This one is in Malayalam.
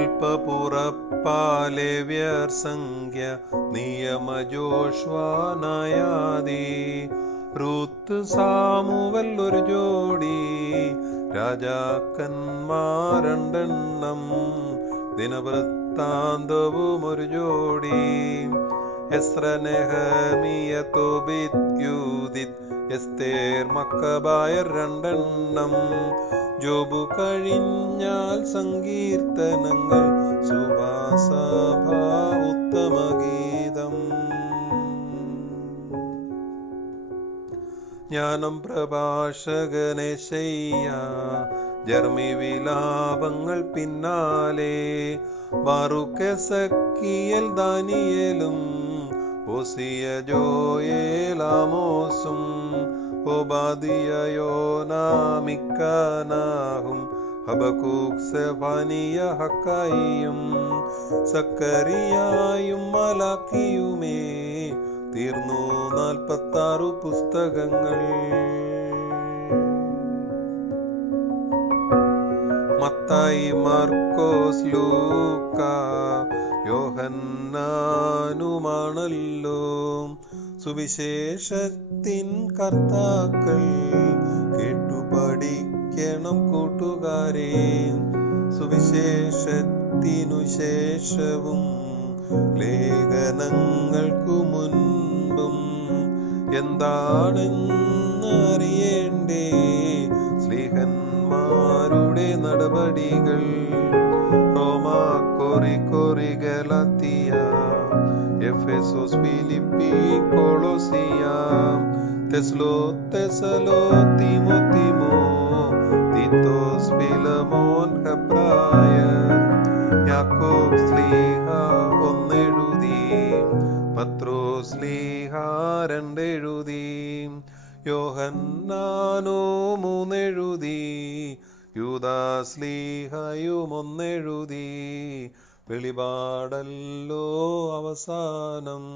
ഉൽപ്പപുറപ്പാലേവ്യർ സംഖ്യ നിയമജോഷ്വാനായാദി റൂത്ത് സാമുവൽ ഒരു ജോഡി രാജാക്കന്മാർ രണ്ടെണ്ണം ദിനവൃത്താന്തവും ഒരു ജോഡി എസ്ര നെഹമിയ തോബിത് യൂദിത് എസ്തേർ മക്കബായർ രണ്ടെണ്ണം ജോബു കഴിഞ്ഞാൽ സങ്കീർത്തനങ്ങൾ സുഭാസഭ ഉത്തമഗീതം ജ്ഞാനം പ്രഭാഷകനെ ശയ്യ ജർമ്മി വിലാപങ്ങൾ പിന്നാലെ ബാറുക്കെസക്കിയൽ ദാനിയേലും ഓസിയ ജോയേൽ ആമോസും ഒബാദിയ യോനാമിക്കാനാഹും ഹബക്കൂക്ക് സെഫാനിയ ഹക്കായിയും സക്കറിയായും മലാക്കിയുമേ തീർന്നു 46 പുസ്തകങ്ങൾ. മത്തായി, മാർക്കോസ്, ലൂക്ക, യോഹന്നാനുമാണല്ലോ സുവിശേഷത്തിൻ കർത്താക്കൾ. കേട്ടു പഠിക്കണം കൂട്ടുകാരെ, സുവിശേഷത്തിനു ശേഷവും ലേഖനങ്ങൾക്കു മുൻപും എന്താണെന്ന് അറിയേണ്ടേ സ്ലീഹന്മാരുടെ നടപടികൾ. റോമ, കൊറി, ഗലാത്തിയ, എഫെസോസ്, ഫിലിപ്പി, കൊളോസിയ, തെസലോ, തിമോ, തീത്തോസ്, ഫിലമോൻ, ഹെബ്രായർ, യാക്കോബ് ശ്ലീഹ ഒന്നെഴുതി, പത്രോസ് ശ്ലീഹ രണ്ടെഴുതി, യോഹന്നാനോ 3 എഴുതി, യൂദാസ് ശ്ലീഹയും 1 എഴുതി. വെളിപാടല്ലോ അവസാനം.